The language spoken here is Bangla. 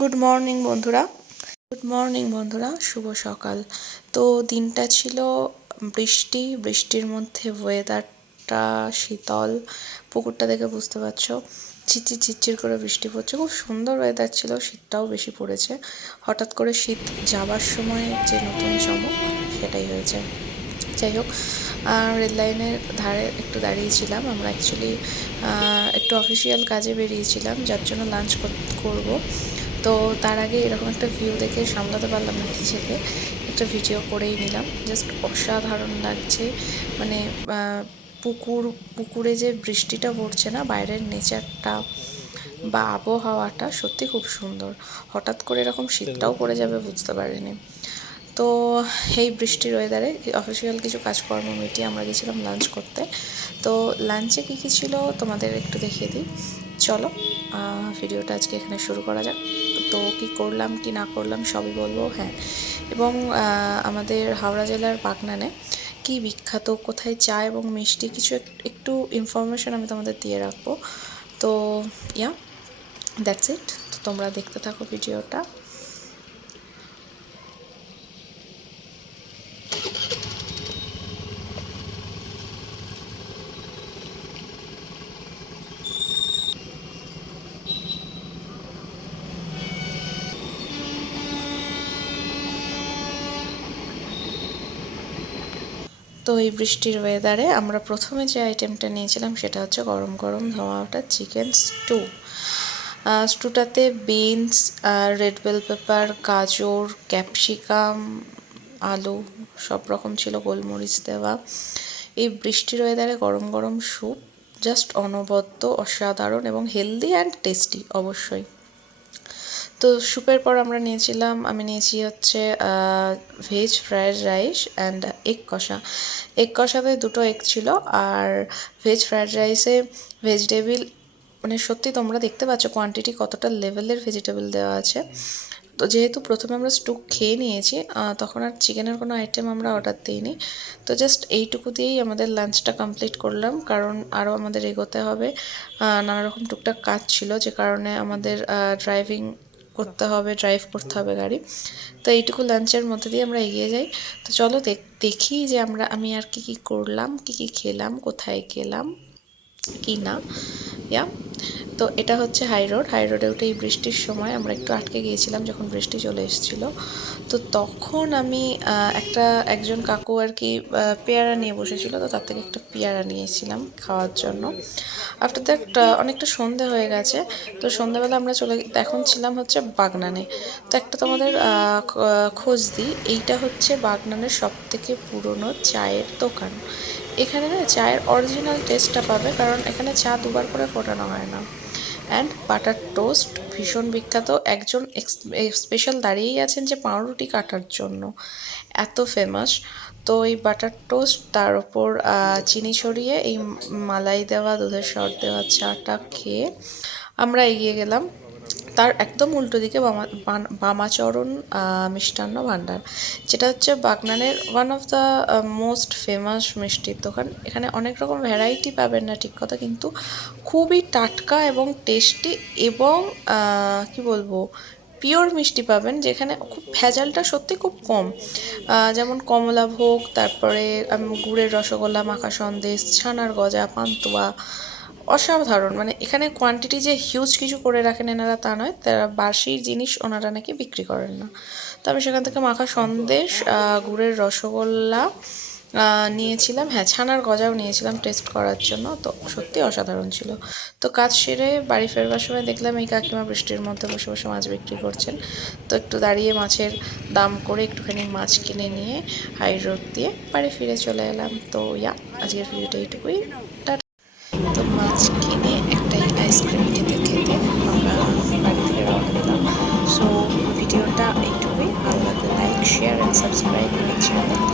গুড মর্নিং বন্ধুরা। গুড মর্নিং বন্ধুরা। শুভ সকাল। তো দিনটা ছিল বৃষ্টি। বৃষ্টির মধ্যে ওয়েদারটা শীতল। পুকুরটা দেখে বুঝতে পারছ ঝিরঝির ঝিরঝির করে বৃষ্টি পড়ছে। খুব সুন্দর ওয়েদার ছিল, শীতটাও বেশি পড়েছে। হঠাৎ করে শীত যাবার সময় যে নতুন চমক, সেটাই হয়েছে। যাই হোক রেল লাইনের ধারে একটু দাঁড়িয়েছিলাম আমরা অ্যাকচুয়ালি একটু অফিসিয়াল কাজে বেরিয়েছিলাম। যার জন্য লাঞ্চ করব। তো তার আগে এরকম একটা ভিউ দেখে সামলাতে পারলাম না নিজেকে একটা ভিডিও করেই নিলাম। জাস্ট অসাধারণ লাগছে। মানে পুকুর, পুকুরে যে বৃষ্টিটা পড়ছে না, বাইরের নেচারটা বা আবহাওয়াটা সত্যি খুব সুন্দর। হঠাৎ করে এরকম শীতটাও পড়ে যাবে, বুঝতে পারিনি। তো এই বৃষ্টির ওয়েদারে অফিসিয়াল কিছু কাজকর্ম মিটিয়ে আমরা গেছিলাম লাঞ্চ করতে। তো লাঞ্চে কী কী ছিল তোমাদের একটু দেখিয়ে দিই। চলো ভিডিওটা আজকে এখানে শুরু করা যাক। তো কি করলাম, কি না করলাম সবই বলব হ্যাঁ। এবং আমাদের হাওড়া জেলার পাকনানে কি বিখ্যাত, কোথায় চা এবং মিষ্টি কিছু একটু ইনফরমেশন আমি তোমাদের দিয়ে রাখব। তো ইয়া দ্যাটস ইট তো তোমরা দেখতে থাকো ভিডিওটা। তো এই বৃষ্টির ওয়েদারে আমরা প্রথমে যে আইটেমটা নিয়েছিলাম সেটা হচ্ছে গরম গরম ধোয়া ওটা চিকেন স্টু স্টুটাতে বিনস রেড বেল পেপার গাজর ক্যাপসিকাম আলু, সব রকম ছিল, গোলমরিচ দেওয়া। এই বৃষ্টির ওয়েদারে গরম গরম স্যুপ জাস্ট অনবদ্য, অসাধারণ এবং হেলদি অ্যান্ড টেস্টি অবশ্যই। তো স্যুপের পর আমরা নিয়েছিলাম, আমি নিয়েছি হচ্ছে veg fried rice and egg কষা। এগ কষাতে দুটো এগ ছিল আর ভেজ ফ্রায়েড রাইসে ভেজিটেবিল মানে সত্যি তোমরা দেখতে পাচ্ছ কোয়ান্টিটি কতটা লেভেলের ভেজিটেবল দেওয়া আছে। তো যেহেতু প্রথমে আমরা স্টুক খেয়ে নিয়েছি তখন আর চিকেনের কোনো আইটেম আমরা অর্ডার দিইনি। তো জাস্ট এইটুকু দিয়েই আমাদের লাঞ্চটা কমপ্লিট করলাম, কারণ আরও আমাদের এগোতে হবে। নানা রকম টুকটাক কাজ ছিল, যে কারণে আমাদের ড্রাইভিং করতে হবে ড্রাইভ করতে হবে গাড়ি। তো এইটুকু লাঞ্চের মধ্যে দিয়ে আমরা এগিয়ে যাই। তো চলো দেখি যে আমরা, আমি আর কি কি করলাম, কি কি খেলাম, কোথায় গেলাম, কি না। ইয়া। তো এটা হচ্ছে হাই রোড। হাই রোডে উঠে এই বৃষ্টির সময় আমরা একটু আটকে গিয়েছিলাম যখন বৃষ্টি চলে এসেছিল। তো তখন আমি একটা, একজন কাকু আর কি পেয়ারা নিয়ে বসেছিল। তো তার থেকে একটা পেয়ারা নিয়েছিলাম খাওয়ার জন্য। আফটার দ্যাট অনেকটা সন্ধে হয়ে গেছে। তো সন্ধ্যাবেলা আমরা চলে এখন ছিলাম হচ্ছে বাগনানে। তো একটা তোমাদের খোঁজ দিই। এইটা হচ্ছে বাগনানের সব থেকে পুরনো চায়ের দোকান। এখানে না চায়ের অরিজিনাল টেস্টটা পাবে, কারণ এখানে চা দুবার করে ফোটানো হয় না। অ্যান্ড বাটার টোস্ট ভীষণ বিখ্যাত। একজন স্পেশাল দাঁড়িয়েই আছেন যে পাউরুটি কাটার জন্য। এত ফেমাস তো এই বাটার টোস্ট তার ওপর চিনি ছড়িয়ে এই মালাই দেওয়া, দুধের সর দেওয়া চাটা খেয়ে আমরা এগিয়ে গেলাম। তার একদম উল্টো দিকে বামাচরণ মিষ্টান্ন ভাণ্ডার যেটা হচ্ছে বাগনানের one of the most famous মিষ্টির দোকান। এখানে অনেক রকম ভ্যারাইটি পাবেন না, ঠিক কথা, কিন্তু খুবই টাটকা এবং টেস্টি এবং কি বলব পিওর মিষ্টি পাবেন, যেখানে খুব ভেজালটা সত্যি খুব কম। যেমন কমলা ভোগ, তারপরে গুড়ের রসগোল্লা, মাখা সন্দেশ, ছানার গজা, পান্তুয়া অসাধারণ। মানে এখানে কোয়ান্টিটি যে হিউজ কিছু করে রাখেন এনারা তা নয়, তারা বাসি জিনিস ওনারা নাকি বিক্রি করেন না। তো আমি সেখান থেকে মাখা সন্দেশ গুড়ের রসগোল্লা নিয়েছিলাম। হ্যাঁ ছানার গজাও নিয়েছিলাম টেস্ট করার জন্য। তো সত্যি অসাধারণ ছিল। তো কাজ সেরে বাড়ি ফেরবার সময় দেখলাম এই কাকিমা বৃষ্টির মধ্যে বসে বসে মাছ বিক্রি করছেন। তো একটু দাঁড়িয়ে মাছের দাম করে একটুখানি মাছ কিনে নিয়ে হাই রোড দিয়ে বাড়ি ফিরে চলে এলাম। তো ইয়া, আজকের ভিডিওটা এইটুকুই। আইসক্রিম খেতে খেতে আমরা বাড়িতে থেকে রওনা দিলাম সো ভিডিওটা এইটুকুই ভালো লাইক শেয়ার অ্যান্ড সাবস্ক্রাইব আমার চ্যানেল